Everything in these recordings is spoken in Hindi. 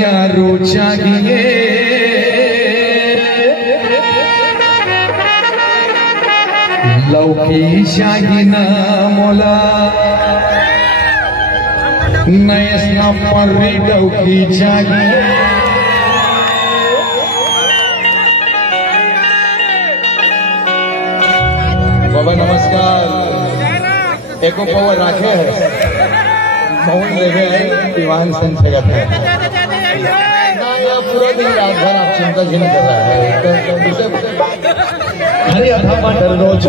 यारो चाहिए लौकी चाहिए ना मोला नयसना पर्री लौकी चाहिए बाबा नमस्कार एको पवर राखे है मौन लेवे है दीवान सन जगत है पूरा दिन रात भर आप चिंता झेल कर रहा है हरे अथा मटर रोज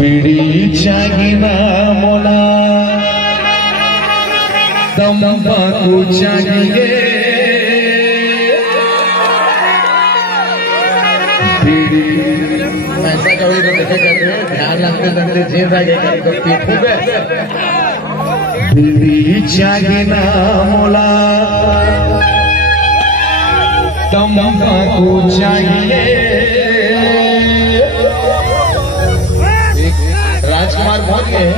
बीड़ी चाहिए ना मोला तंबाकू चाहिए बीड़ी ऐसा कभी तो देखे कहते हैं ध्यान रखते रखते जीत आगे कभी तो पीठू पे बीड़ी चाहिए ना मोला तंबाकू चाहिए राजकुमार बहुत गए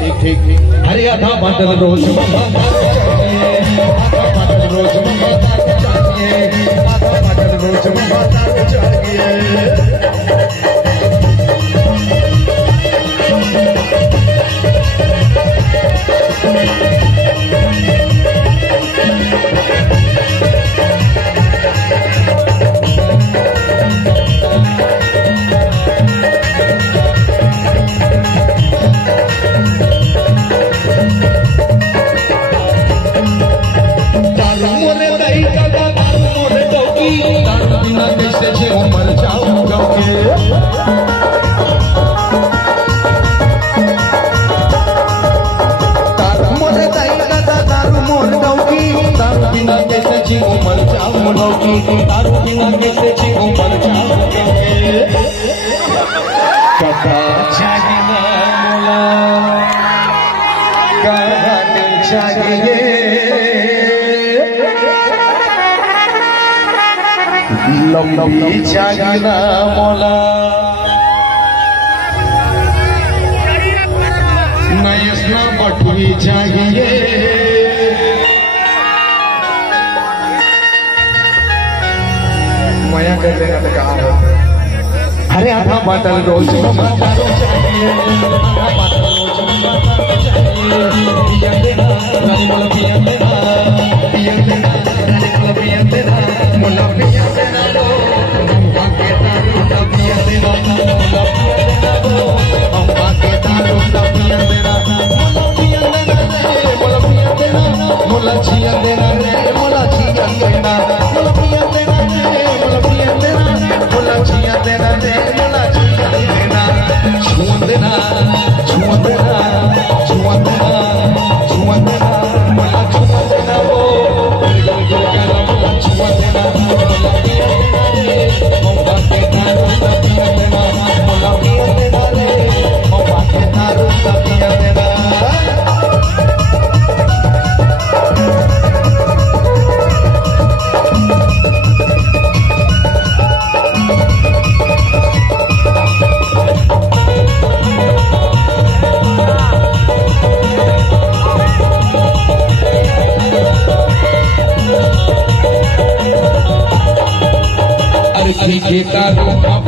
ठीक ठीक हरे आधा बादल रोज बादल रोज बादल रोज कथा चाहिए ना मोला कहानी चाहिए लंबी चाहिए ना मोला नयसना बटुई चाहिए मया कर लेना तो कहा है अरे आधा बाटल रोज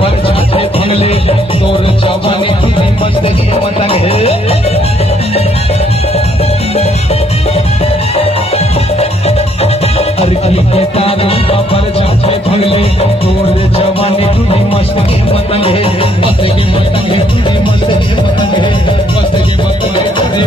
पर छाछे भंगले तोर जवानी खुदी मस्त मतंग है अरकी के तारों पर छाछे भंगले तोर जवानी खुदी मस्त मतंग है मस्त के मतंग है खुदी मस्त के मतंग है मस्त के मतंग है खुदी